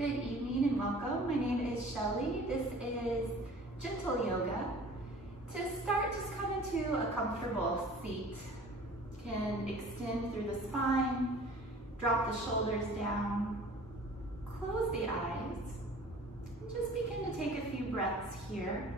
Good evening and welcome. My name is Shelley. This is gentle yoga. To start, just come into a comfortable seat. You can extend through the spine, drop the shoulders down, close the eyes, and just begin to take a few breaths here.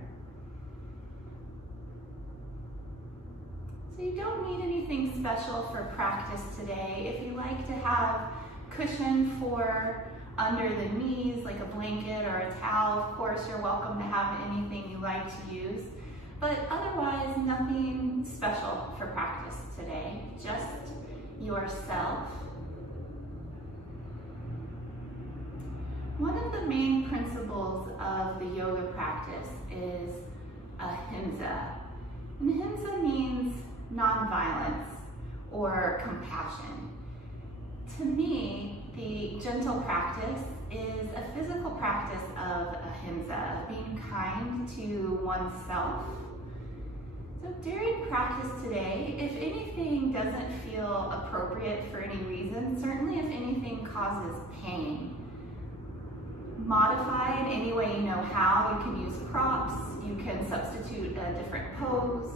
So you don't need anything special for practice today. If you like to have cushion for under the knees, like a blanket or a towel, of course, you're welcome to have anything you like to use. But otherwise, nothing special for practice today, just yourself. One of the main principles of the yoga practice is ahimsa. And ahimsa means nonviolence or compassion. To me, the gentle practice is a physical practice of ahimsa, being kind to oneself. So during practice today, if anything doesn't feel appropriate for any reason, certainly if anything causes pain, modify in any way you know how. You can use props, you can substitute a different pose,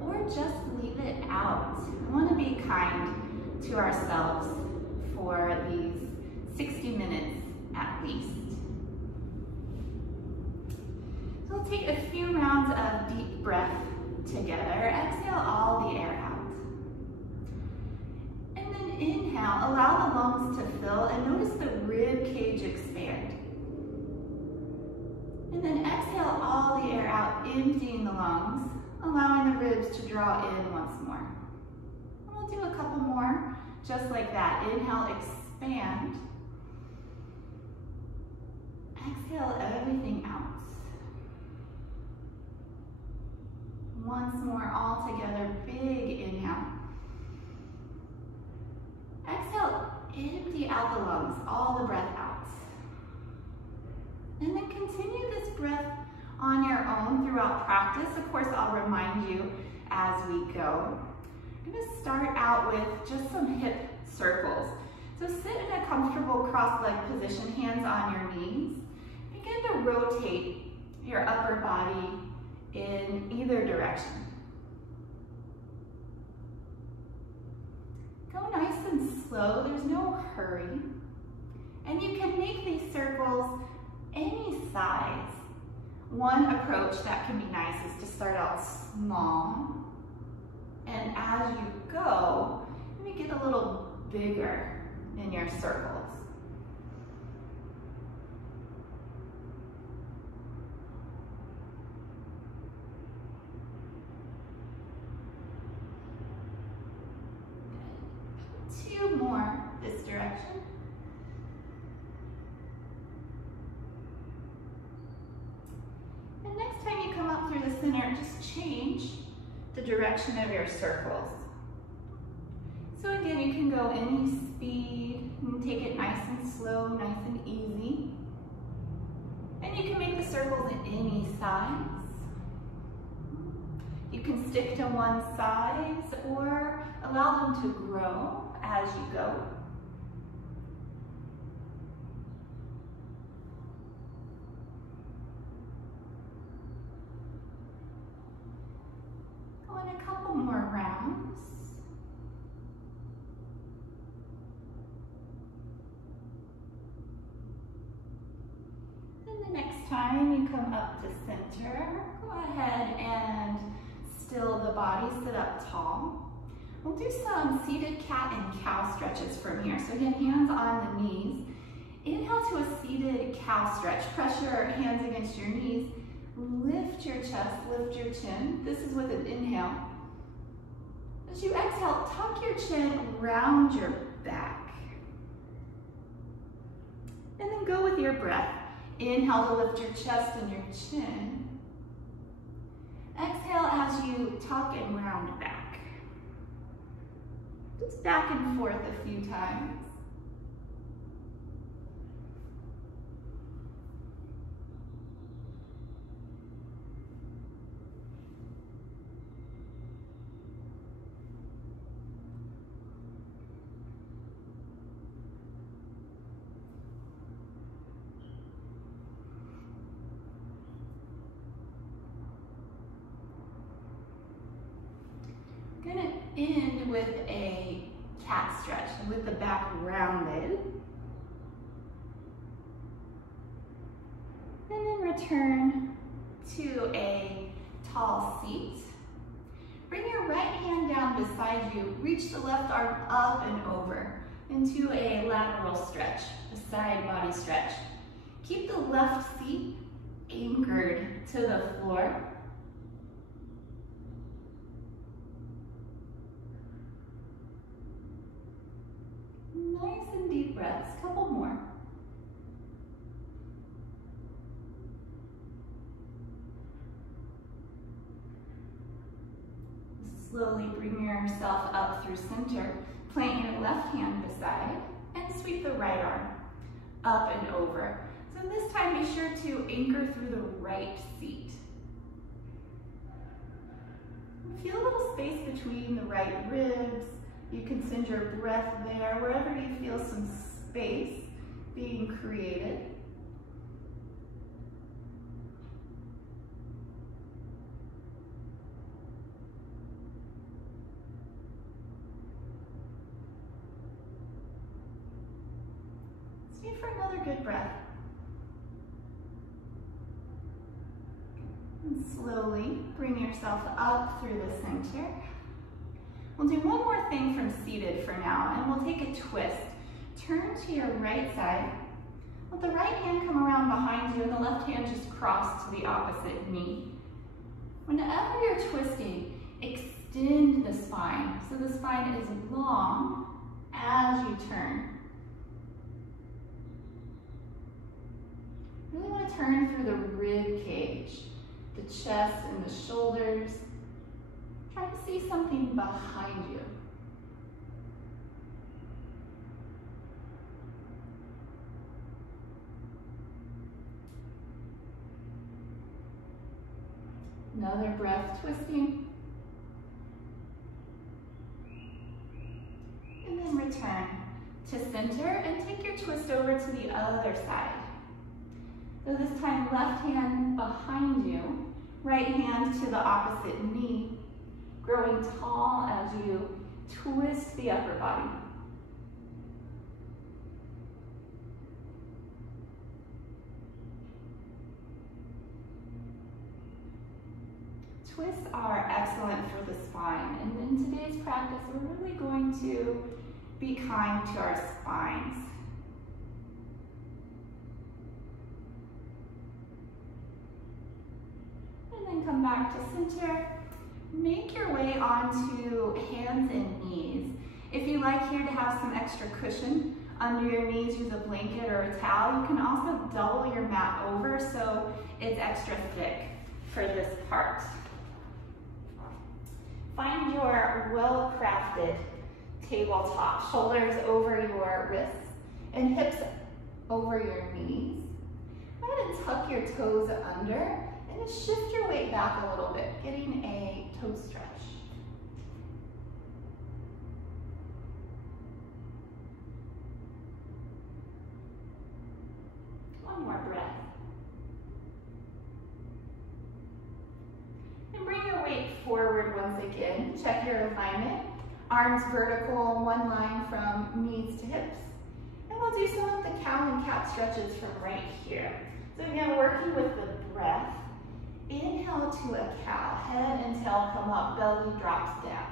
or just leave it out. We want to be kind to ourselves for these 60 minutes at least. So we'll take a few rounds of deep breath together. Exhale all the air out. And then inhale, allow the lungs to fill and notice the rib cage expand. And then exhale all the air out, emptying the lungs, allowing the ribs to draw in once more. And we'll do a couple more, just like that. Inhale, expand. Exhale everything out. Once more, all together, big inhale. Exhale, empty out the lungs, all the breath out. And then continue this breath on your own throughout practice. Of course, I'll remind you as we go. I'm going to start out with just some hip circles. So sit in a comfortable cross-leg position, hands on your knees. Begin to rotate your upper body in either direction. Go nice and slow, there's no hurry. And you can make these circles any size. One approach that can be nice is to start out small. And as you go, maybe get a little bigger in your circles. Good. 2 more this direction. And next time you come up through the center, just change the direction of your circles. So again, you can go any speed and take it nice and slow, nice and easy. And you can make the circles any size. You can stick to one size or allow them to grow as you go. Go in a couple more rounds. Then the next time you come up to center, go ahead and still the body, sit up tall. We'll do some seated cat and cow stretches from here. So again, hands on the knees. Inhale to a seated cow stretch. Press your hands against your knees. Lift your chest, lift your chin. This is with an inhale. As you exhale, tuck your chin around your back. And then go with your breath. Inhale to lift your chest and your chin. Exhale as you tuck and round back. Just back and forth a few times. with a cat stretch, with the back rounded. And then return to a tall seat. Bring your right hand down beside you. Reach the left arm up and over into a lateral stretch, a side body stretch. Keep the left feet anchored to the floor. Nice and deep breaths, couple more. Slowly bring yourself up through center. Plant your left hand beside and sweep the right arm up and over. So this time be sure to anchor through the right seat. Feel a little space between the right ribs. You can send your breath there, wherever you feel some space being created. Stay for another good breath. And slowly bring yourself up through the center. We'll do one more thing from seated for now, and we'll take a twist. Turn to your right side. Let the right hand come around behind you and the left hand just cross to the opposite knee. Whenever you're twisting, extend the spine so the spine is long as you turn. Really want to turn through the rib cage, the chest and the shoulders. Try to see something behind you. Another breath, twisting. And then return to center and take your twist over to the other side. So this time, left hand behind you, right hand to the opposite knee, growing tall as you twist the upper body. Twists are excellent for the spine, and in today's practice, we're really going to be kind to our spines. And then come back to center. Make your way onto hands and knees. If you like here to have some extra cushion under your knees, use a blanket or a towel. You can also double your mat over so it's extra thick for this part. Find your well-crafted tabletop. Shoulders over your wrists and hips over your knees. Go ahead and tuck your toes under. And just shift your weight back a little bit, getting a toe stretch. One more breath. And bring your weight forward once again. Check your alignment. Arms vertical, one line from knees to hips. And we'll do some of the cow and cat stretches from right here. So again, working with the breath. Inhale to a cow, head and tail come up, belly drops down.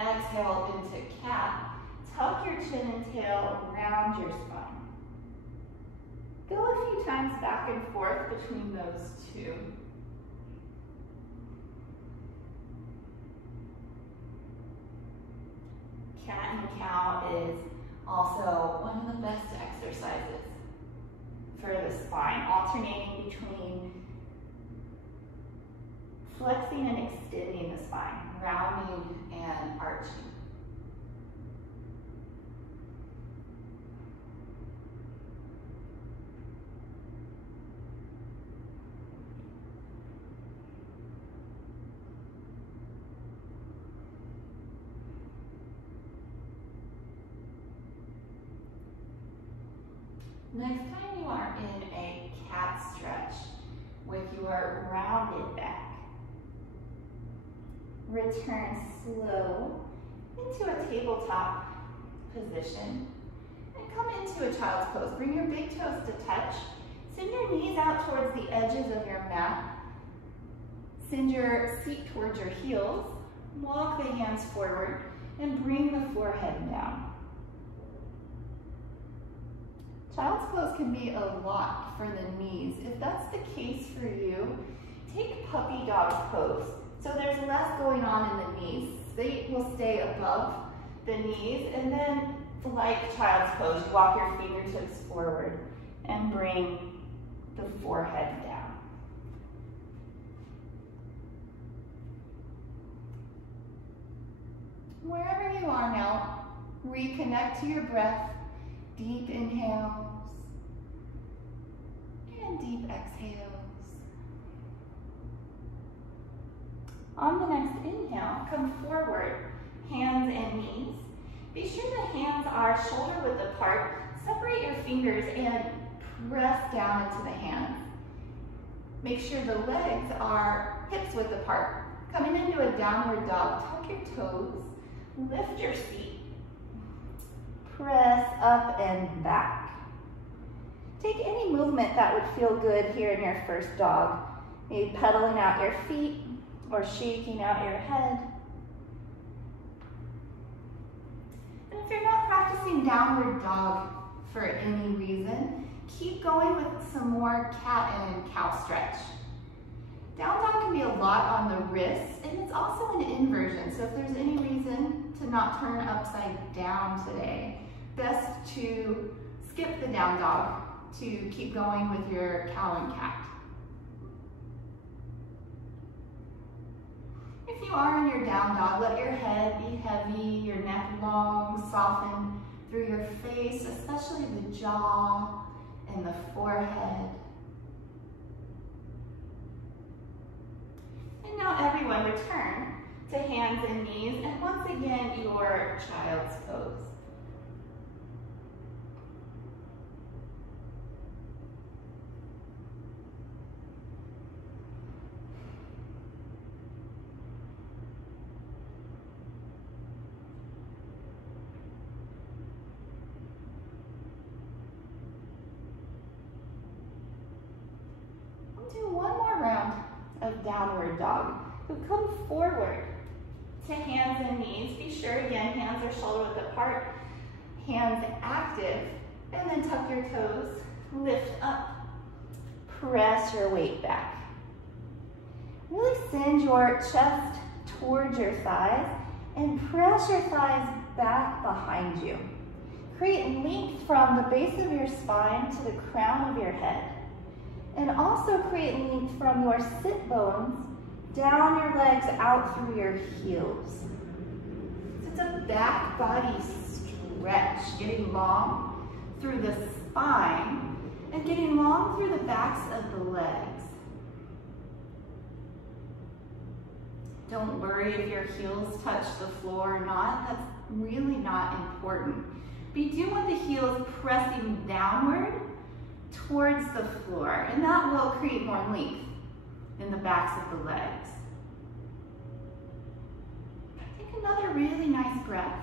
Exhale into cat, tuck your chin and tail around your spine. Go a few times back and forth between those two. Cat and cow is also one of the best exercises for the spine, alternating between flexing and extending the spine, rounding and arching. Next time you are in a cat stretch with your rounded back. return slow into a tabletop position and come into a child's pose. Bring your big toes to touch. Send your knees out towards the edges of your mat. Send your seat towards your heels. Walk the hands forward and bring the forehead down. Child's pose can be a lot for the knees. If that's the case for you, take puppy dog pose. So there's less going on in the knees. They will stay above the knees, and then like child's pose, walk your fingertips forward and bring the forehead down. Wherever you are now, reconnect to your breath. Deep inhales and deep exhales. On the next inhale, come forward, hands and knees. Be sure the hands are shoulder width apart. Separate your fingers and press down into the hands. Make sure the legs are hips width apart. Coming into a downward dog, tuck your toes, lift your feet. Press up and back. Take any movement that would feel good here in your first dog. Maybe pedaling out your feet or shaking out your head. And if you're not practicing downward dog for any reason, keep going with some more cat and cow stretch. Down dog can be a lot on the wrists, and it's also an inversion. So if there's any reason to not turn upside down today, best to skip the down dog to keep going with your cow and cat. If you are in your down dog, let your head be heavy, your neck long, soften through your face, especially the jaw and the forehead. And now everyone return to hands and knees, and once again, your child's pose. Do one more round of downward dog. So come forward to hands and knees. Be sure, again, hands are shoulder width apart, hands active, and then tuck your toes, lift up, press your weight back. Really send your chest towards your thighs and press your thighs back behind you. Create length from the base of your spine to the crown of your head. And also create length from your sit bones down your legs out through your heels. So it's a back body stretch, getting long through the spine and getting long through the backs of the legs. Don't worry if your heels touch the floor or not. That's really not important. But you do want the heels pressing downward towards the floor, and that will create more length in the backs of the legs. Take another really nice breath.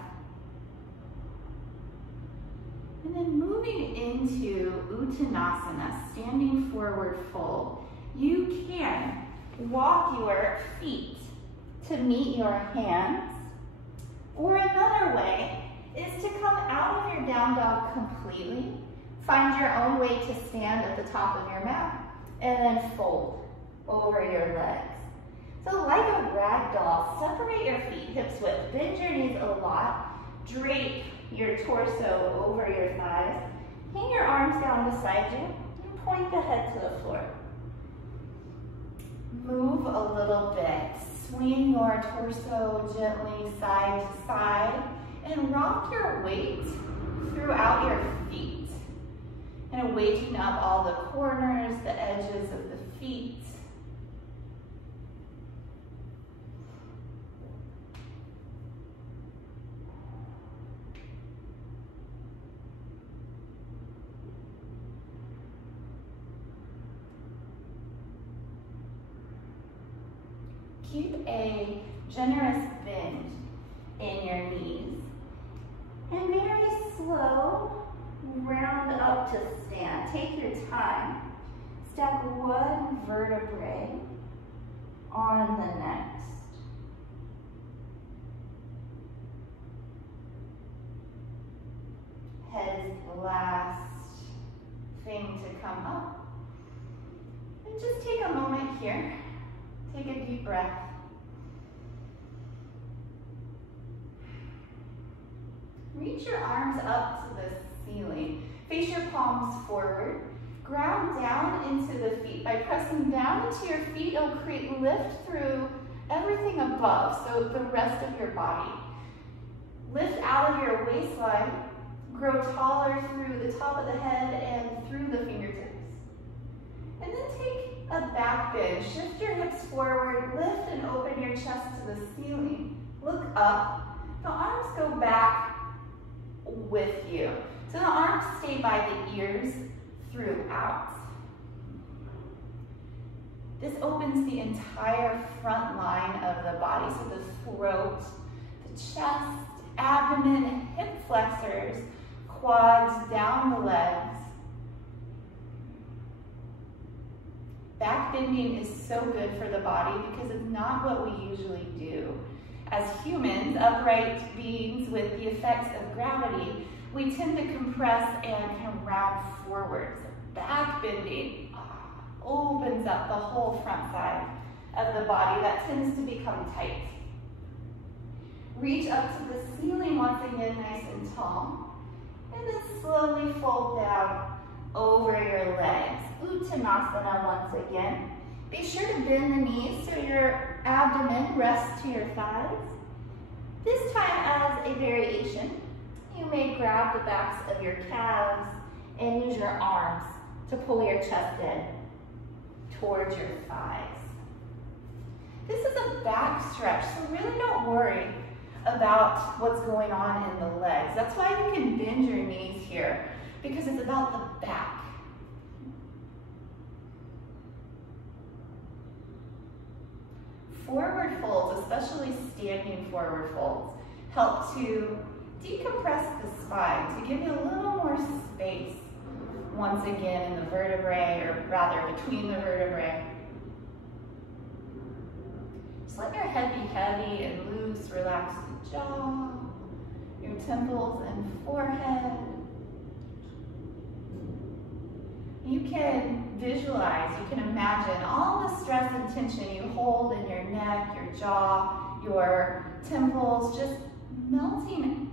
And then moving into Uttanasana, standing forward fold, you can walk your feet to meet your hands, or another way is to come out of your down dog completely. Find your own way to stand at the top of your mat and then fold over your legs. So like a rag doll, separate your feet hips width, bend your knees a lot, drape your torso over your thighs, hang your arms down beside you, and point the head to the floor. Move a little bit, swing your torso gently side to side, and rock your weight throughout your feet. And waking up all the corners, the edges of the feet. Keep a generous bend in your knees. And very slow, round up to stand. Take your time. Stack one vertebrae on the next. Head is the last thing to come up. And just take a moment here. Take a deep breath. Reach your arms up to the ceiling. Face your palms forward. Ground down into the feet. By pressing down into your feet, it'll create lift through everything above, so the rest of your body. Lift out of your waistline. Grow taller through the top of the head and through the fingertips. And then take a back bend. Shift your hips forward. Lift and open your chest to the ceiling. Look up. The arms go back with you. So the arms stay by the ears throughout. This opens the entire front line of the body. So the throat, the chest, abdomen, hip flexors, quads, down the legs. Back bending is so good for the body because it's not what we usually do. As humans, upright beings with the effects of gravity, we tend to compress and kind of round forwards. Back bending opens up the whole front side of the body that tends to become tight. Reach up to the ceiling once again, nice and tall. And then slowly fold down over your legs. Uttanasana once again. Be sure to bend the knees so your abdomen rests to your thighs. This time as a variation, you may grab the backs of your calves and use your arms to pull your chest in towards your thighs. This is a back stretch, so really don't worry about what's going on in the legs. That's why you can bend your knees here, because it's about the back. Forward folds, especially standing forward folds, help to decompress the spine, to give you a little more space once again in the vertebrae, or rather between the vertebrae. Just let your head be heavy and loose. Relax the jaw, your temples and forehead. You can visualize, you can imagine all the stress and tension you hold in your neck, your jaw, your temples, just melting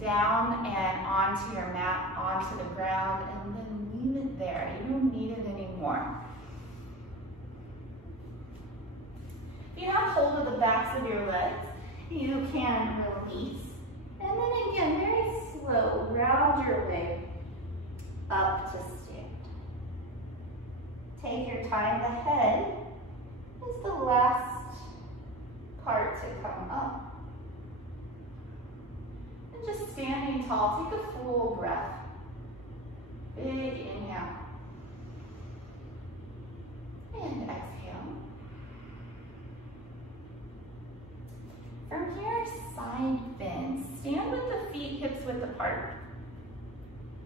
down and onto your mat, onto the ground, and then leave it there. You don't need it anymore. If you have hold of the backs of your legs, you can release. And then again, very slow, round your way up to stand. Take your time. The head is the last part to come up. And just standing tall, take a full breath. Big inhale. And exhale. From here, side bend. Stand with the feet hips width apart.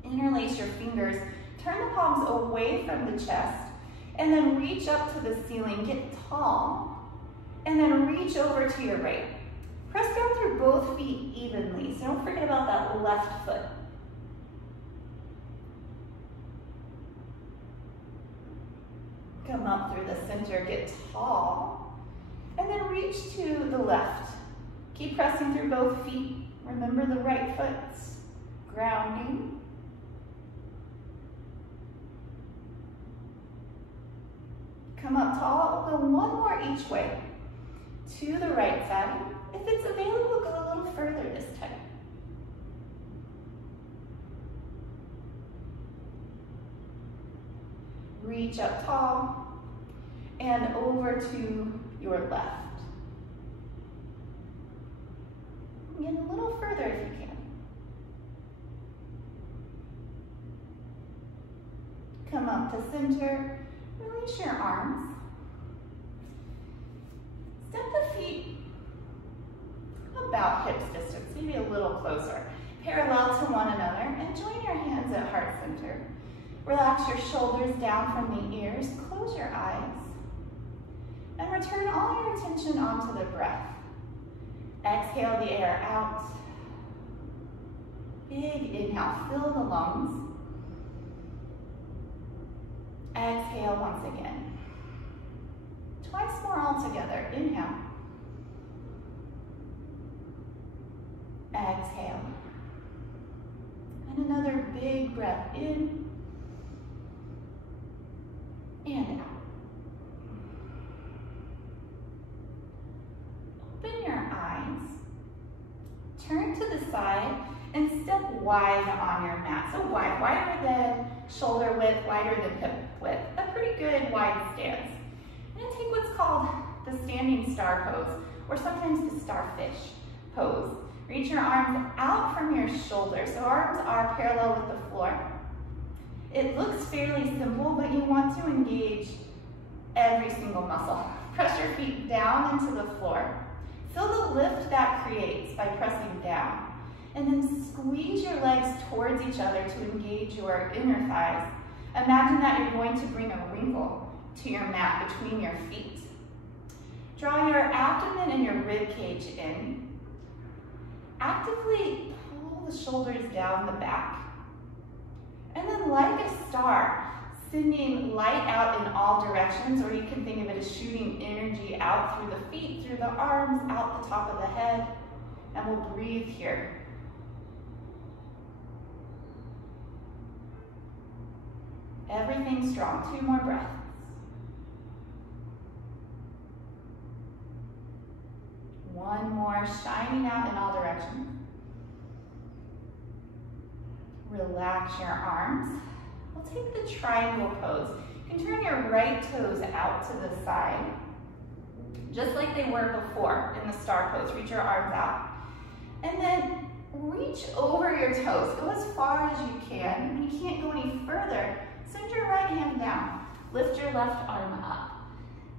Interlace your fingers. Turn the palms away from the chest. And then reach up to the ceiling, get tall, and then reach over to your right. Press down through both feet evenly, so don't forget about that left foot. Come up through the center, get tall, and then reach to the left. Keep pressing through both feet. Remember the right foot's grounding. Come up tall, go one more each way to the right side. If it's available, go a little further this time. Reach up tall and over to your left. And a little further if you can. Come up to center. Release your arms. Step the feet maybe a little closer. Parallel to one another, and join your hands at heart center. Relax your shoulders down from the ears, close your eyes, and return all your attention onto the breath. Exhale the air out. Big inhale, fill the lungs. Exhale once again. Twice more altogether. Inhale. Exhale. And another big breath in and out. Open your eyes. Turn to the side and step wide on your mat. So wide, wider than shoulder width, wider than hip width. A pretty good wide stance. And take what's called the standing star pose, or sometimes the starfish pose. Reach your arms out from your shoulders, so arms are parallel with the floor. It looks fairly simple, but you want to engage every single muscle. Press your feet down into the floor. Feel the lift that creates by pressing down. And then squeeze your legs towards each other to engage your inner thighs. Imagine that you're going to bring a wrinkle to your mat between your feet. Draw your abdomen and your rib cage in. Actively pull the shoulders down the back. And then like a star, sending light out in all directions, or you can think of it as shooting energy out through the feet, through the arms, out the top of the head. And we'll breathe here. Everything strong. 2 more breaths. One more, shining out in all directions. Relax your arms. We'll take the triangle pose. You can turn your right toes out to the side, just like they were before in the star pose. Reach your arms out. And then reach over your toes. Go as far as you can. When you can't go any further, send your right hand down. Lift your left arm up.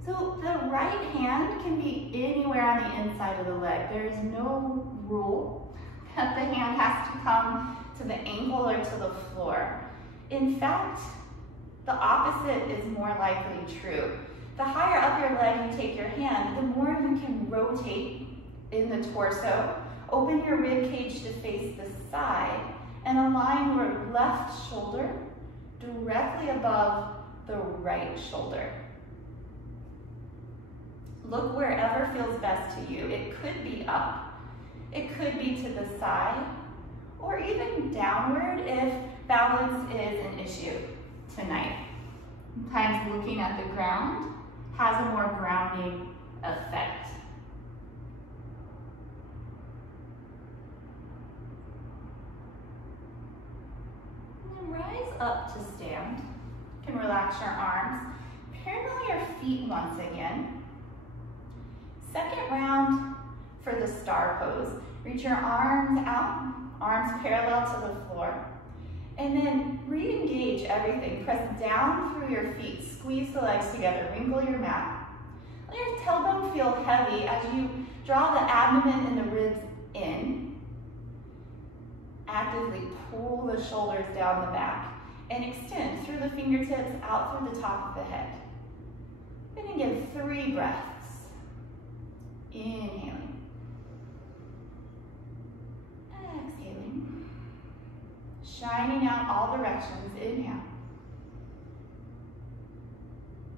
So the right hand can be anywhere on the inside of the leg. There is no rule that the hand has to come to the ankle or to the floor. In fact, the opposite is more likely true. The higher up your leg you take your hand, the more you can rotate in the torso. Open your rib cage to face the side and align your left shoulder directly above the right shoulder. Look wherever feels best to you. It could be up, it could be to the side, or even downward if balance is an issue tonight. Sometimes looking at the ground has a more grounding effect. And then rise up to stand. You can relax your arms. Parallel your feet once again. Second round for the star pose. Reach your arms out, arms parallel to the floor. And then re-engage everything. Press down through your feet. Squeeze the legs together. Wrinkle your mat. Let your tailbone feel heavy as you draw the abdomen and the ribs in. Actively pull the shoulders down the back and extend through the fingertips out through the top of the head. And then give 3 breaths. Inhaling. Exhaling. Shining out all directions. Inhale.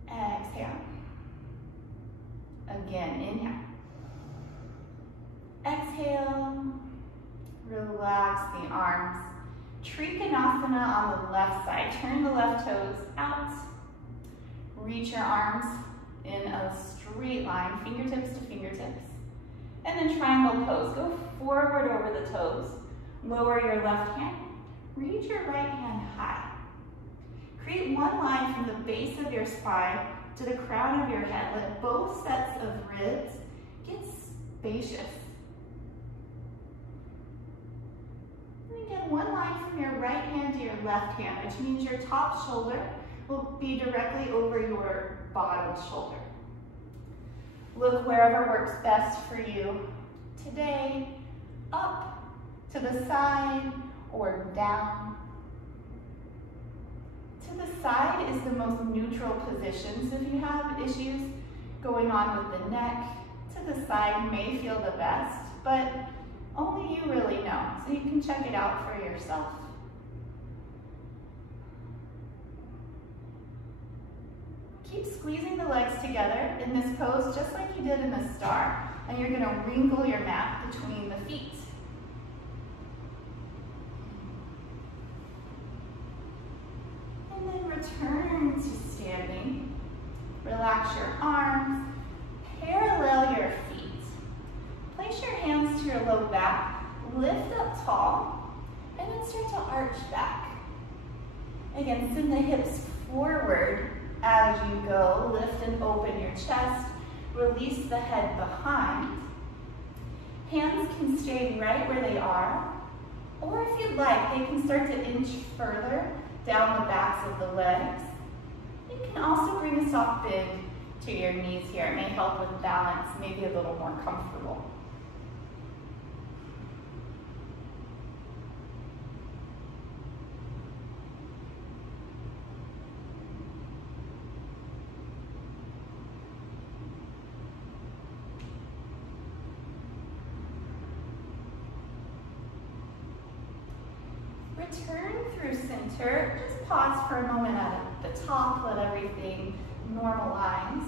Exhale. Again, inhale. Exhale. Relax the arms. Trikonasana on the left side. Turn the left toes out. Reach your arms in a straight line, fingertips to fingertips. And then triangle pose. Go forward over the toes. Lower your left hand. Reach your right hand high. Create one line from the base of your spine to the crown of your head. Let both sets of ribs get spacious. And again, one line from your right hand to your left hand, which means your top shoulder will be directly over your bottom shoulder. Look wherever works best for you. Today, up to the side or down. To the side is the most neutral position, so if you have issues going on with the neck, to the side may feel the best, but only you really know, so you can check it out for yourself. Keep squeezing the legs together in this pose just like you did in the star, and you're going to wrinkle your mat between the feet. And then return to standing. Relax your arms, parallel your feet. Place your hands to your low back, lift up tall, and then start to arch back. Again, send the hips forward as you go. Lift and open your chest, release the head behind. Hands can stay right where they are, or if you'd like, they can start to inch further down the backs of the legs. You can also bring a soft bend to your knees here. It may help with balance, maybe a little more comfortable. Return through center. Just pause for a moment at the top. Let everything normalize.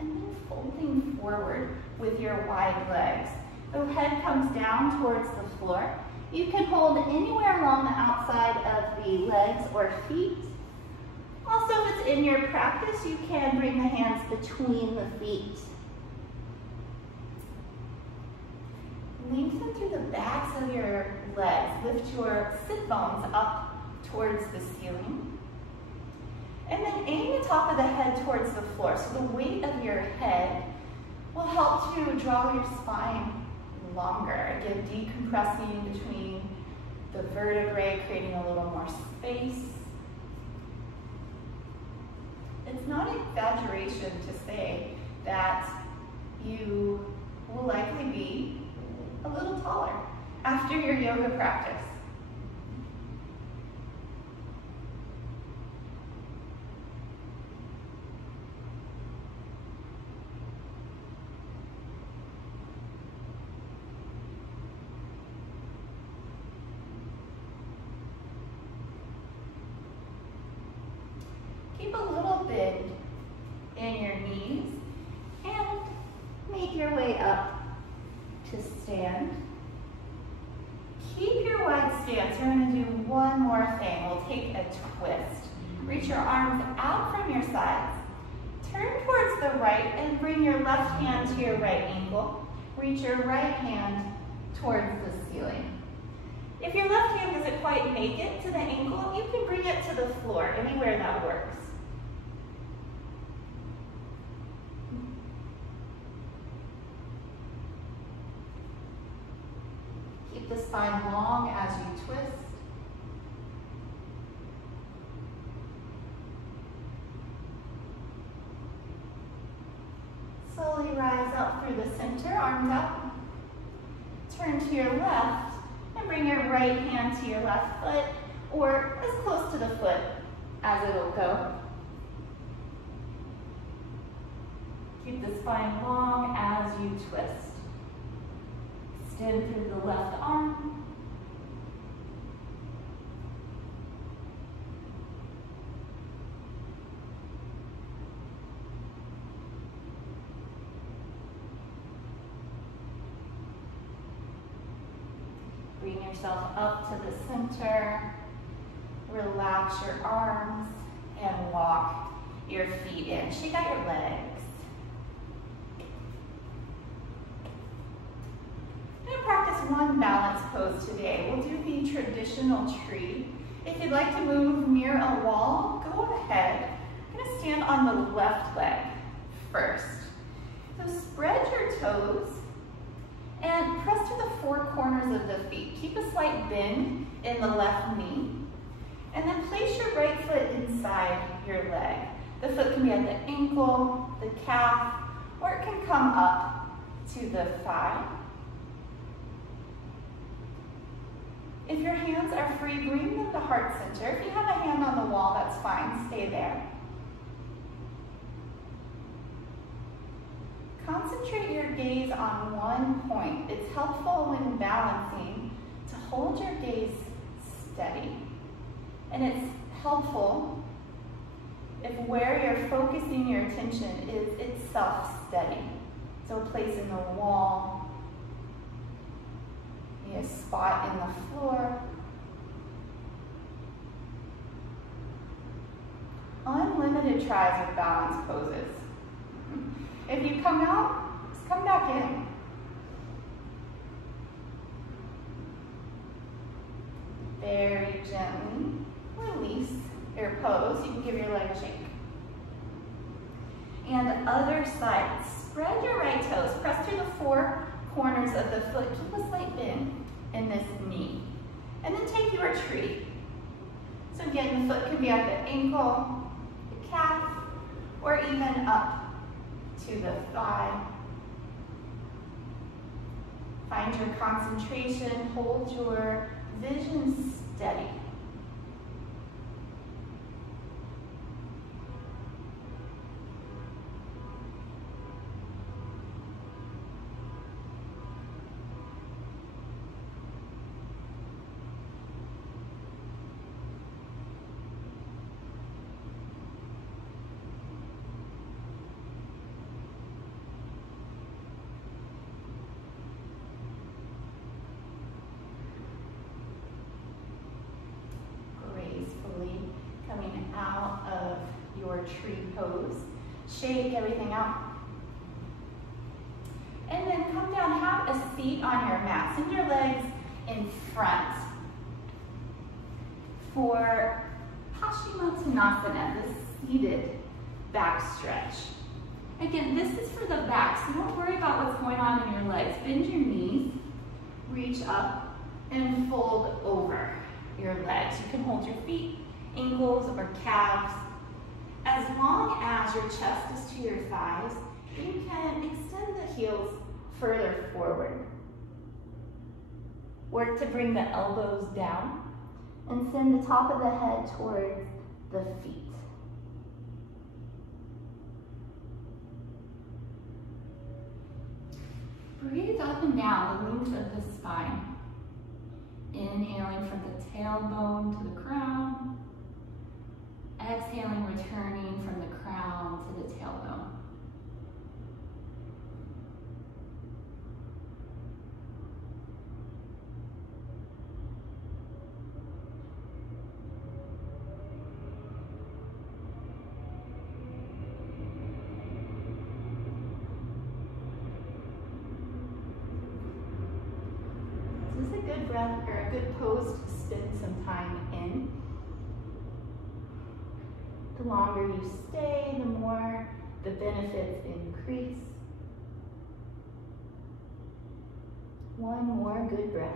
And then folding forward with your wide legs. The head comes down towards the floor. You can hold anywhere along the outside of the legs or feet. Also, if it's in your practice, you can bring the hands between the feet. Lengthen through the backs of your legs. Lift your sit bones up towards the ceiling. And then aim the top of the head towards the floor. So the weight of your head will help to draw your spine longer. Again, decompressing between the vertebrae, creating a little more space. It's not an exaggeration to say that you will likely be a little taller after your yoga practice. Keep a little bend in your knees and make your way up to stand. Keep your wide stance. We're going to do one more thing. We'll take a twist. Reach your arms out from your sides. Turn towards the right and bring your left hand to your right ankle. Reach your right hand towards the ceiling. If your left hand doesn't quite make it to the ankle, you can bring it to the floor, anywhere that works. Keep the spine long as you twist. Slowly rise up through the center, arms up. Turn to your left and bring your right hand to your left foot, or as close to the foot as it'll go. Keep the spine long as you twist. Extend through the left arm. Bring yourself up to the center. Relax your arms and walk your feet in. Shake out your legs. Practice one balance pose today. We'll do the traditional tree. If you'd like to move near a wall, go ahead. I'm going to stand on the left leg first. So spread your toes and press to the four corners of the feet. Keep a slight bend in the left knee. And then place your right foot inside your leg. The foot can be at the ankle, the calf, or it can come up to the thigh. If your hands are free, bring them to heart center. If you have a hand on the wall, that's fine, stay there. Concentrate your gaze on one point. It's helpful when balancing to hold your gaze steady. And it's helpful if where you're focusing your attention is itself steady. So a place in the wall, maybe a spot in the floor. Unlimited tries of balance poses. If you come out, just come back in. Very gently release your pose. You can give your leg a shake. And other side. Spread your right toes. Press through the four corners of the foot. Keep a slight bend in this knee. And then take your tree. So again, the foot can be at the ankle, the calf, or even up to the thigh. Find your concentration. Hold your vision steady. Out of your tree pose. Shake everything out. And then come down, have a seat on your mat. Send your legs in front for Paschimottanasana, the seated back stretch. Again, this is for the back, so don't worry about what's going on in your legs. Bend your knees, reach up, and fold over your legs. You can hold your feet, ankles, or calves. As long as your chest is to your thighs, you can extend the heels further forward. Work to bring the elbows down and send the top of the head towards the feet. Breathe up and down the length of the spine. Inhaling from the tailbone to the crown. Exhaling, returning from the crown to the tailbone. This is a good breath, or a good pose to spend some time in. The longer you stay, the more the benefits increase. One more good breath.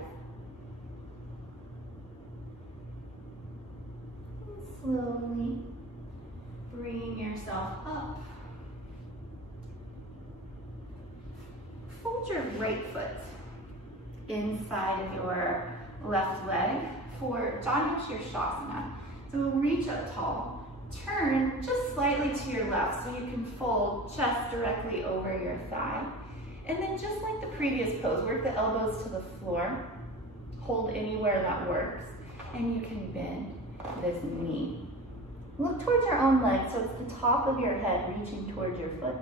And slowly bring yourself up. Fold your right foot inside of your left leg for Uttanasana. So reach up tall. Turn just slightly to your left so you can fold chest directly over your thigh. And then just like the previous pose, work the elbows to the floor. Hold anywhere that works. And you can bend this knee. Look towards your own leg so it's the top of your head reaching towards your foot.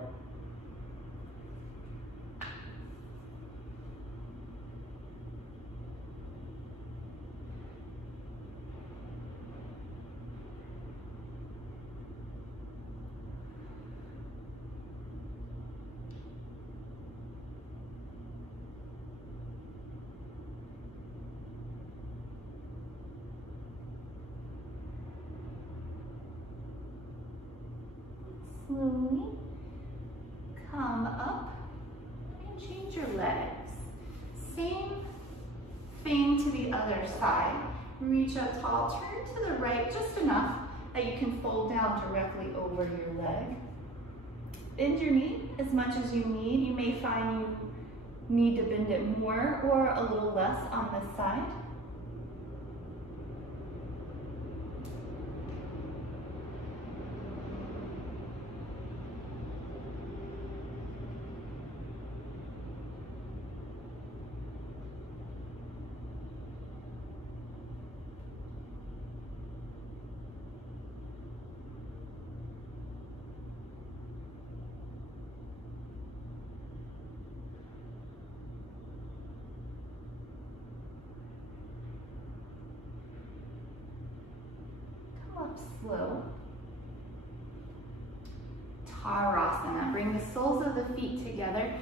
Slowly come up and change your legs. Same thing to the other side. Reach up tall, turn to the right just enough that you can fold down directly over your leg. Bend your knee as much as you need. You may find you Need to bend it more or a little less on this side. Up slow. Tarasana. Bring the soles of the feet together.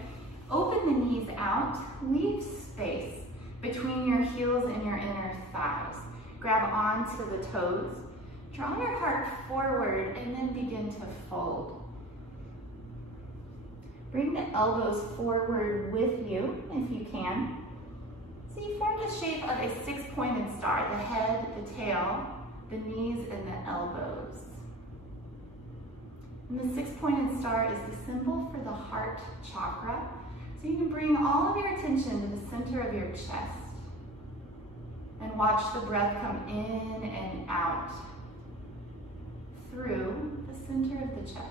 Open the knees out. Leave space between your heels and your inner thighs. Grab onto the toes. Draw your heart forward and then begin to fold. Bring the elbows forward with you if you can. So you form the shape of a 6-pointed star. The head, the tail, the knees, and the elbows. And the 6-pointed star is the symbol for the heart chakra. So you can bring all of your attention to the center of your chest and watch the breath come in and out through the center of the chest.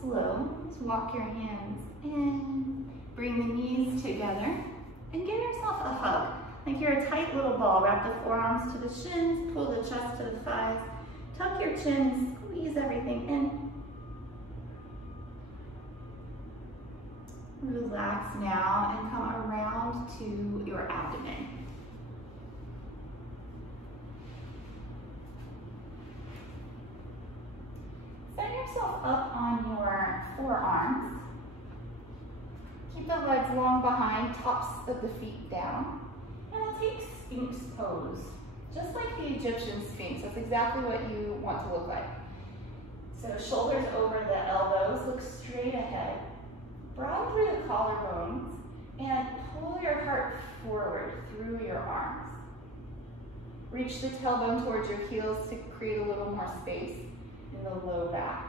Slow, just walk your hands in, bring the knees together, and give yourself a hug. Like you're a tight little ball. Wrap the forearms to the shins, pull the chest to the thighs, tuck your chin, squeeze everything in. Relax now and come around to your abdomen. Set yourself up on your forearms. Keep the legs long behind, tops of the feet down. And we'll take Sphinx pose, just like the Egyptian Sphinx. That's exactly what you want to look like. So shoulders over the elbows, look straight ahead. Broaden through the collarbones and pull your heart forward through your arms. Reach the tailbone towards your heels to create a little more space in the low back.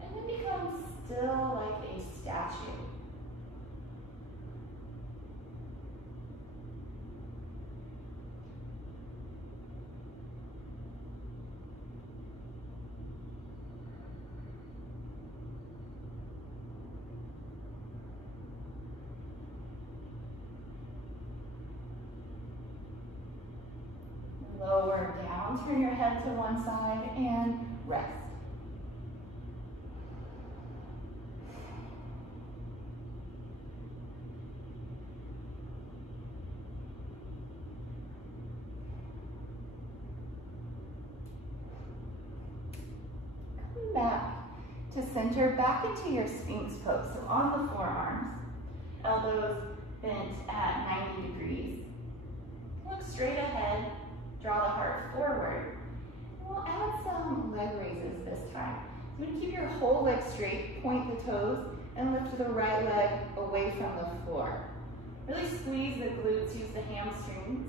And then become still like a statue. Lower down, turn your head to one side and rest. Come back to center, back into your Sphinx pose. So on the forearms, elbows bent at 90 degrees. Look straight ahead. Draw the heart forward. We'll add some leg raises this time. So you keep your whole leg straight, point the toes, and lift the right leg away from the floor. Really squeeze the glutes, use the hamstrings,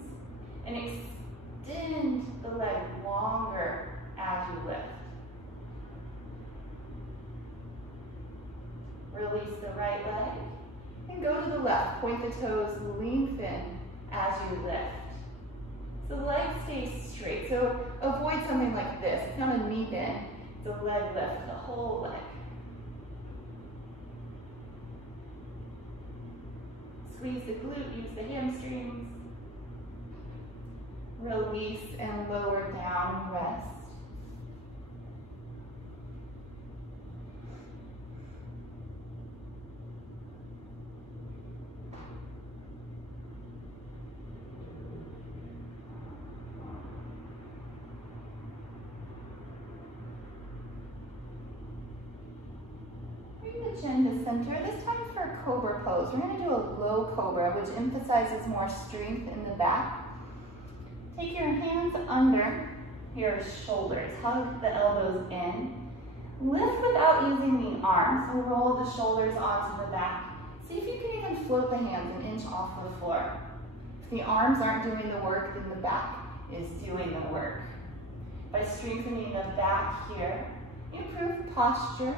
and extend the leg longer as you lift. Release the right leg, and go to the left. Point the toes, lengthen as you lift. The leg stays straight, so avoid something like this. It's not a knee bend, it's a leg lift, the whole leg. Squeeze the glute, use the hamstrings. Release and lower down, rest. Chin to center, this time for Cobra pose. We're going to do a low Cobra, which emphasizes more strength in the back. Take your hands under your shoulders. Hug the elbows in. Lift without using the arms. So roll the shoulders onto the back. See if you can even float the hands an inch off the floor. If the arms aren't doing the work, then the back is doing the work. By strengthening the back here, improve posture.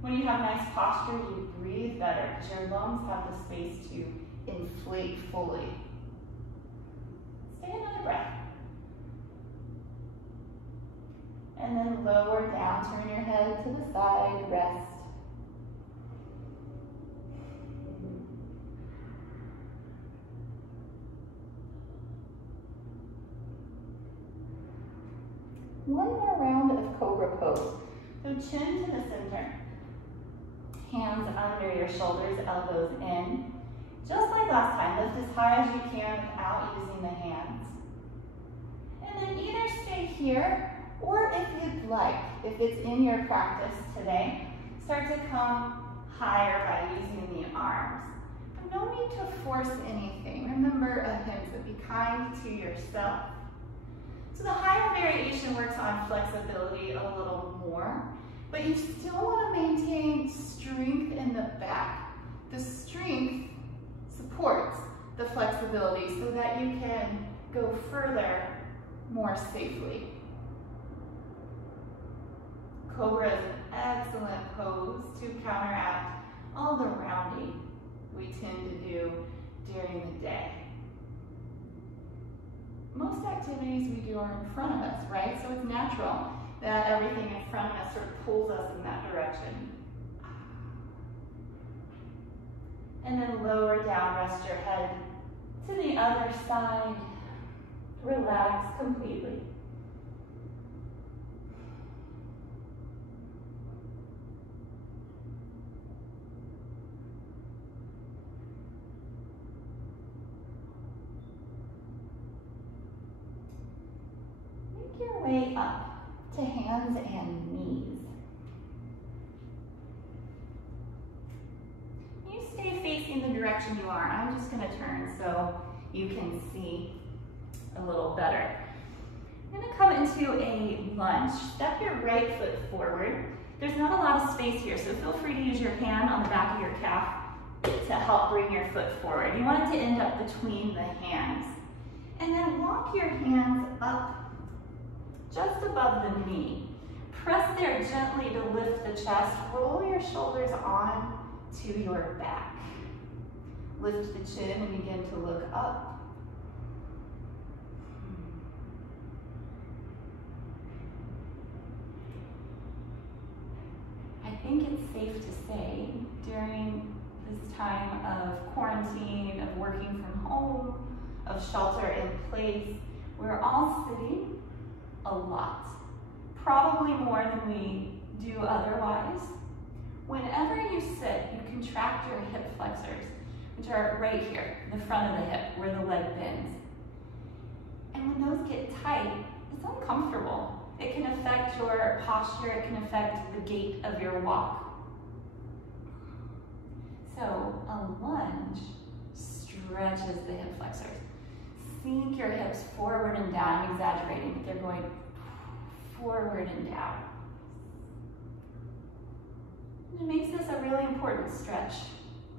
When you have nice posture, you breathe better because your lungs have the space to inflate fully. Stay another breath. And then lower down, turn your head to the side, rest. One more round of Cobra pose. So chin to the center. Hands under your shoulders, elbows in. Just like last time, lift as high as you can without using the hands. And then either stay here, or if you'd like, if it's in your practice today, start to come higher by using the arms. But no need to force anything. Remember, ahimsa, be kind to yourself. So the higher variation works on flexibility a little more, but you still want to maintain strength in the back. The strength supports the flexibility so that you can go further more safely. Cobra is an excellent pose to counteract all the rounding we tend to do during the day. Most activities we do are in front of us, right? So it's natural that everything in front of us sort of pulls us in that direction. And then lower down, rest your head to the other side. Relax completely. Make your way up to hands and knees. You stay facing the direction you are. I'm just going to turn so you can see a little better. I'm going to come into a lunge. Step your right foot forward. There's not a lot of space here, so feel free to use your hand on the back of your calf to help bring your foot forward. You want it to end up between the hands. And then walk your hands up just above the knee. Press there gently to lift the chest. Roll your shoulders on to your back. Lift the chin and begin to look up. I think it's safe to say during this time of quarantine, of working from home, of shelter in place, we're all sitting a lot, probably more than we do otherwise. Whenever you sit, you contract your hip flexors, which are right here, the front of the hip, where the leg bends. And when those get tight, it's uncomfortable. It can affect your posture, it can affect the gait of your walk. So a lunge stretches the hip flexors. Sink your hips forward and down. I'm exaggerating, but they're going forward and down. It makes this a really important stretch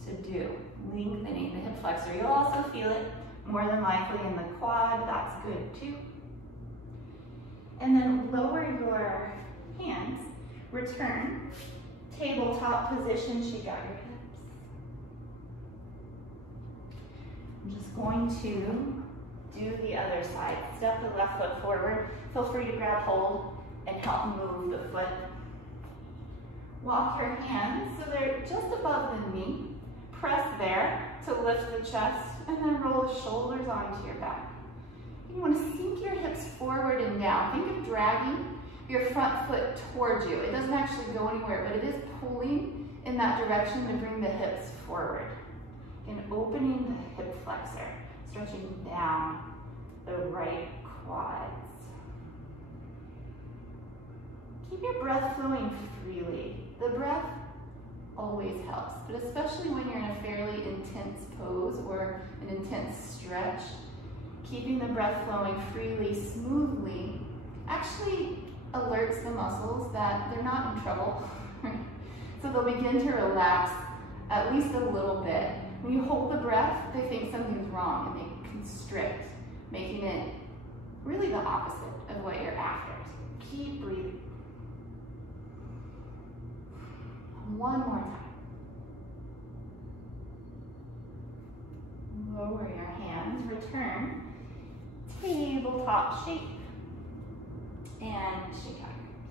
to do, lengthening the hip flexor. You'll also feel it more than likely in the quad. That's good too. And then lower your hands. Return. Tabletop position, shake out your hips. I'm just going to do the other side. Step the left foot forward. Feel free to grab hold and help move the foot. Walk your hands so they're just above the knee. Press there to lift the chest and then roll the shoulders onto your back. You want to sink your hips forward and down. Think of dragging your front foot towards you. It doesn't actually go anywhere, but it is pulling in that direction to bring the hips forward. And opening the hip flexor, stretching down the right quads. Keep your breath flowing freely. The breath always helps, but especially when you're in a fairly intense pose or an intense stretch, keeping the breath flowing freely, smoothly, actually alerts the muscles that they're not in trouble. So they'll begin to relax at least a little bit. When you hold the breath, they think something's wrong and they constrict, making it really the opposite of what you're after. So keep breathing. One more time. Lower your hands, return, tabletop shape, and shake out your hips.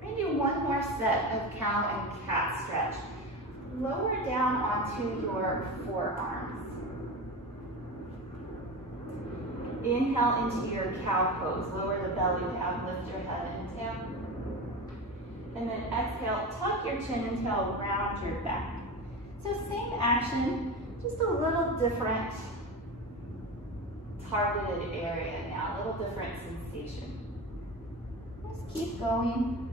We're going to do one more set of cow and cat stretch. Lower down onto your forearms. Inhale into your cow pose. Lower the belly down, lift your head and tail. And then exhale, tuck your chin and tail, round your back. So same action, just a little different targeted area now, a little different sensation. Just keep going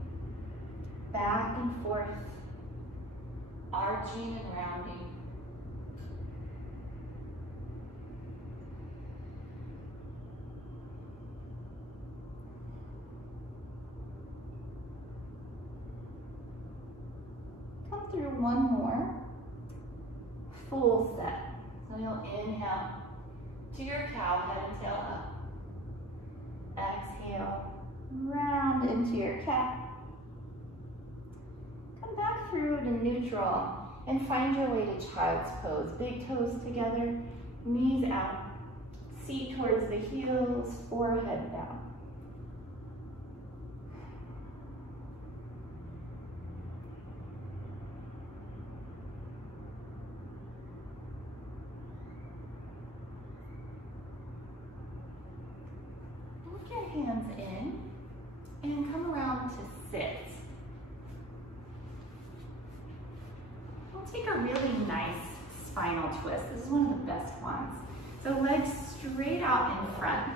back and forth, arching and rounding. Come through one more full step. So you'll inhale to your cow, head and tail up. Exhale, round into your cat. Come back through to neutral and find your way to child's pose. Big toes together, knees out, seat towards the heels, forehead down. Hands in and come around to sit. We'll take a really nice spinal twist. This is one of the best ones. So legs straight out in front.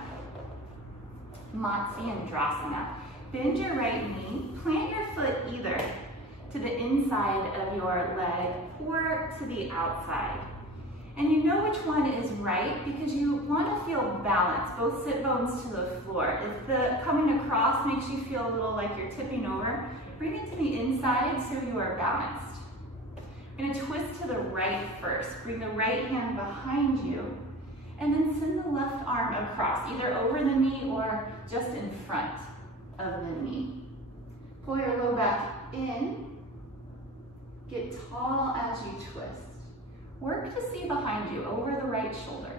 Uttanasana. Bend your right knee, plant your foot either to the inside of your leg or to the outside. And you know which one is right because you want to feel balance, both sit bones to the floor. If the coming across makes you feel a little like you're tipping over, bring it to the inside so you are balanced. You're going to twist to the right first. Bring the right hand behind you and then send the left arm across, either over the knee or just in front of the knee. Pull your low back in, get tall as you twist. Work to see behind you, over the right shoulder.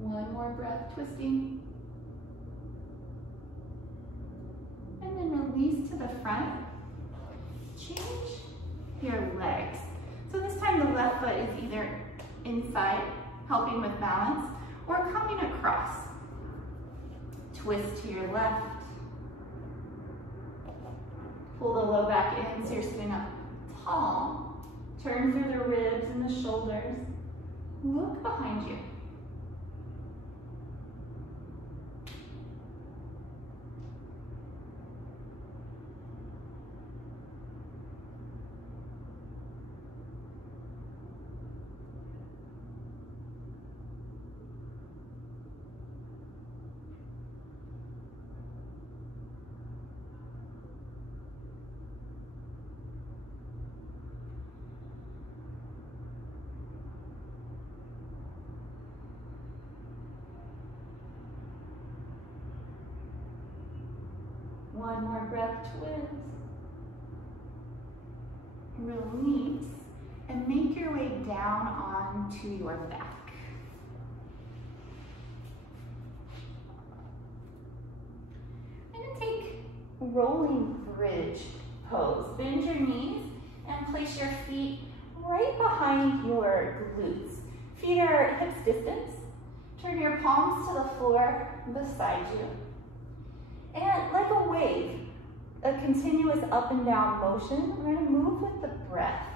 One more breath, twisting. Release to the front. Change your legs. So this time the left foot is either inside, helping with balance, or coming across. Twist to your left. Pull the low back in so you're sitting up tall. Turn through the ribs and the shoulders. Look behind you. One more breath, twist. Release, and make your way down onto your back. I'm going to take rolling bridge pose. Bend your knees and place your feet right behind your glutes. Feet are hips distance. Turn your palms to the floor beside you. And like a wave, a continuous up and down motion, we're going to move with the breath.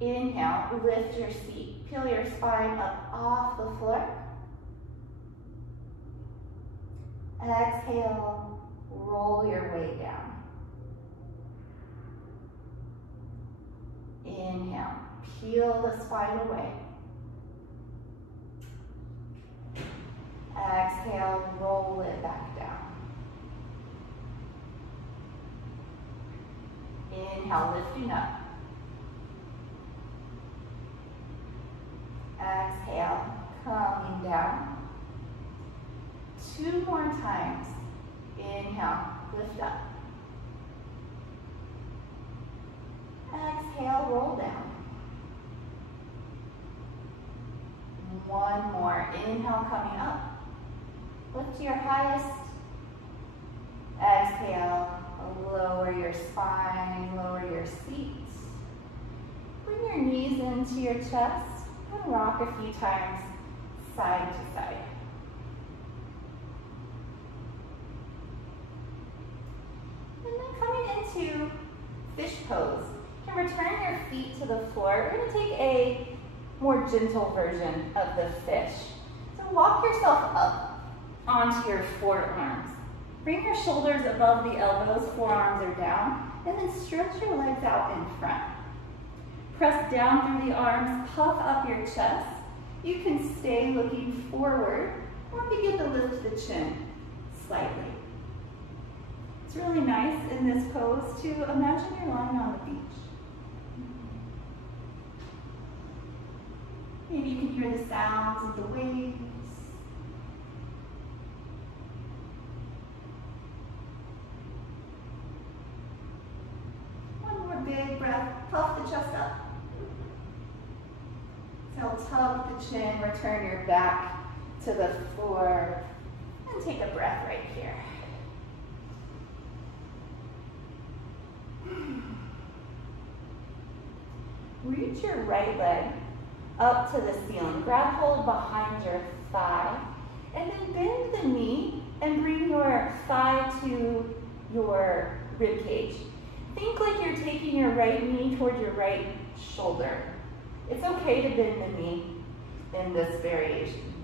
Inhale, lift your seat. Peel your spine up off the floor. Exhale, roll your way down. Inhale, peel the spine away. Exhale, roll it back down. Inhale, lifting up. Exhale, coming down. 2 more times. Inhale, lift up. Exhale, roll down. 1 more. Inhale, coming up. Lift to your highest. Exhale, lower your spine, lower your seat. Bring your knees into your chest and rock a few times side to side. And then coming into fish pose. You can return your feet to the floor. We're going to take a more gentle version of the fish. So walk yourself up onto your forearms. Bring your shoulders above the elbows, forearms are down, and then stretch your legs out in front. Press down through the arms, puff up your chest. You can stay looking forward or begin to lift the chin slightly. It's really nice in this pose to imagine you're lying on the beach. Maybe you can hear the sounds of the waves. One more big breath, puff the chest up. So tug the chin, return your back to the floor, and take a breath right here. Reach your right leg up to the ceiling. Grab hold behind your thigh, and then bend the knee and bring your thigh to your rib cage. Think like you're taking your right knee toward your right shoulder. It's okay to bend the knee in this variation.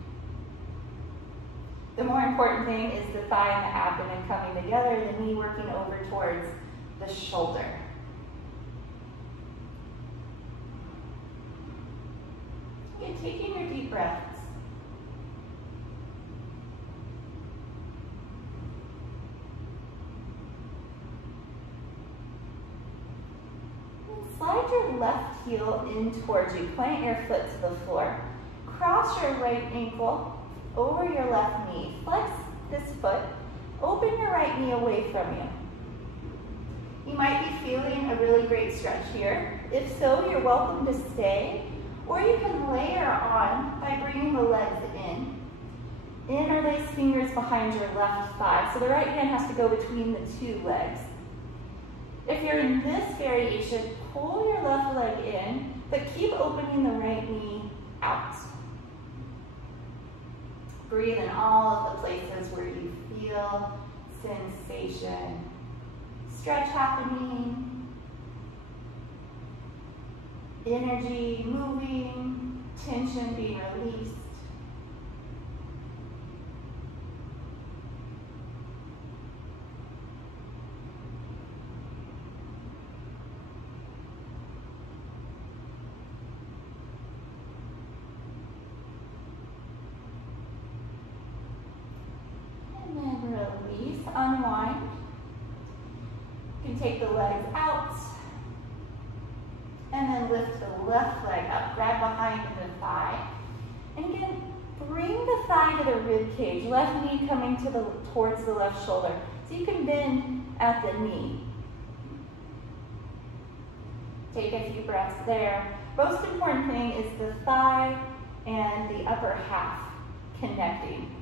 The more important thing is the thigh and the abdomen coming together, the knee working over towards the shoulder. Okay, taking your deep breaths. Slide your left heel in towards you. Plant your foot to the floor. Cross your right ankle over your left knee. Flex this foot. Open your right knee away from you. You might be feeling a really great stretch here. If so, you're welcome to stay, or you can layer on by bringing the legs in. Interlace fingers behind your left thigh. So the right hand has to go between the 2 legs. If you're in this variation, pull your left leg in, but keep opening the right knee out. Breathe in all of the places where you feel sensation, stretch happening, energy moving, tension being released. Unwind. You can take the legs out and then lift the left leg up. Grab behind the thigh. And again, bring the thigh to the rib cage. Left knee coming towards the left shoulder. So you can bend at the knee. Take a few breaths there. Most important thing is the thigh and the upper half connecting.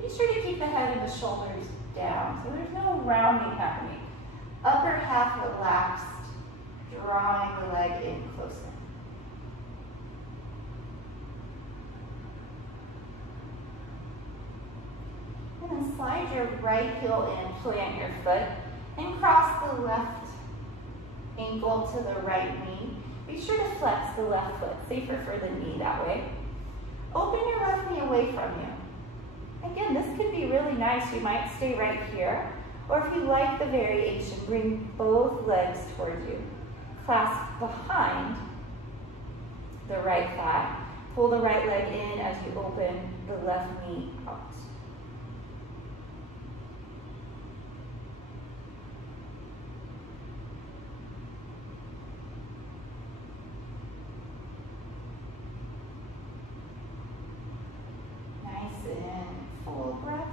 Be sure to keep the head and the shoulders down, so there's no rounding happening. Upper half relaxed, drawing the leg in closer. And then slide your right heel in, plant your foot, and cross the left ankle to the right knee. Be sure to flex the left foot, safer for the knee that way. Open your left knee away from you. Again, this could be really nice. You might stay right here. Or if you like the variation, bring both legs towards you. Clasp behind the right thigh. Pull the right leg in as you open the left knee out. Nice and full breaths.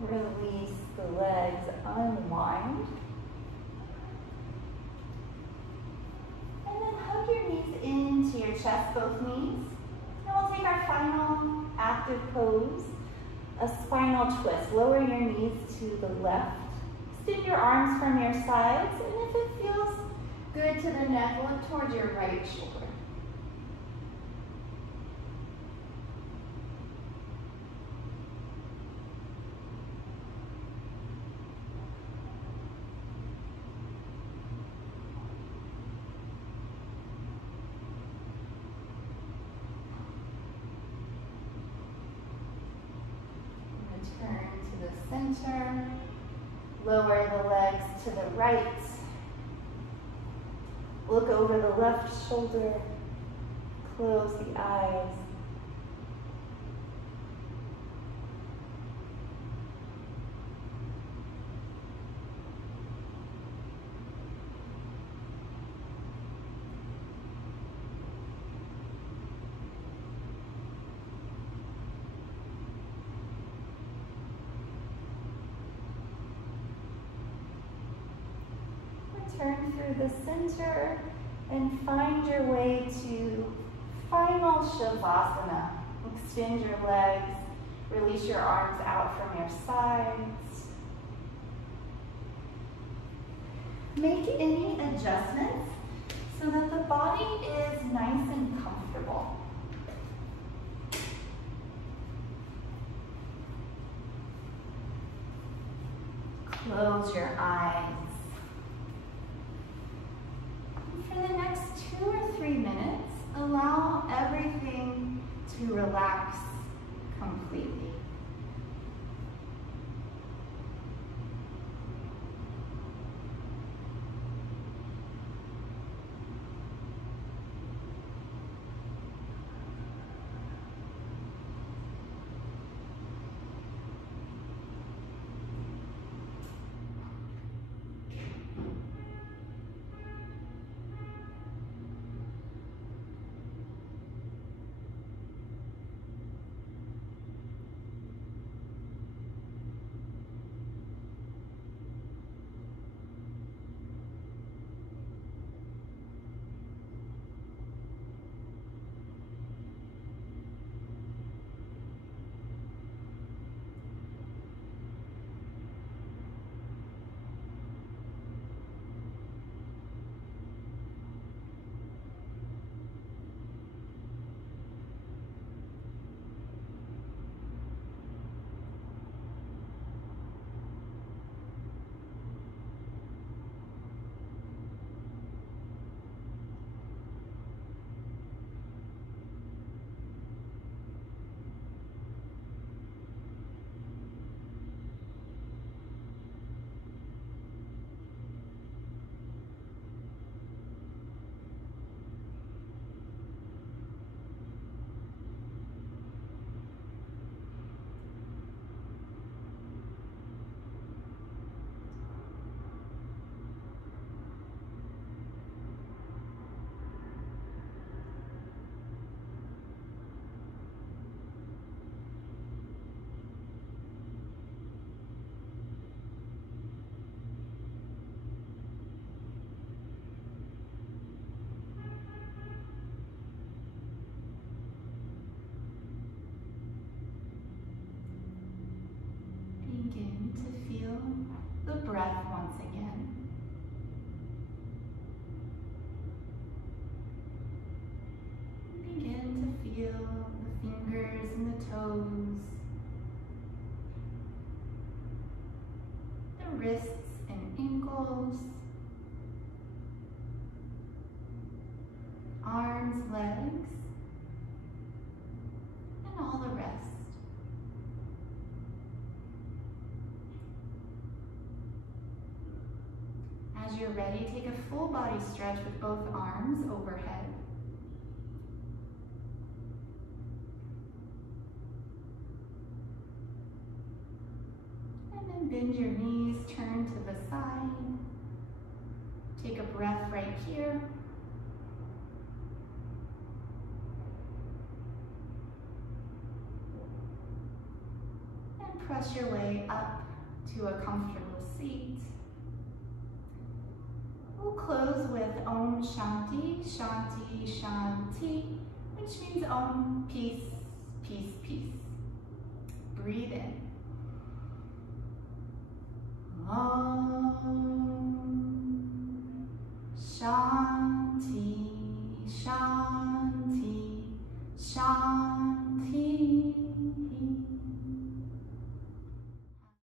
Release the legs, unwind. And then hug your knees into your chest, both knees. And we'll take our final active pose, a spinal twist. Lower your knees to the left. Extend your arms from your sides, and if it feels good to the neck, look towards your right shoulder. Return to the center. Lower the legs to the right. Look over the left shoulder. Close the eyes. Turn through the center and find your way to final Shavasana. Extend your legs, release your arms out from your sides. Make any adjustments so that the body is nice and comfortable. Close your eyes. For the next 2 or 3 minutes, allow everything to relax completely. toes, the wrists and ankles, arms, legs, and all the rest. As you're ready, take a full body stretch with both arms overhead. And then bend your knees, turn to the side. Take a breath right here. And press your way up to a comfortable seat. We'll close with Om Shanti, Shanti, Shanti, which means Om, peace, peace, peace. Breathe in.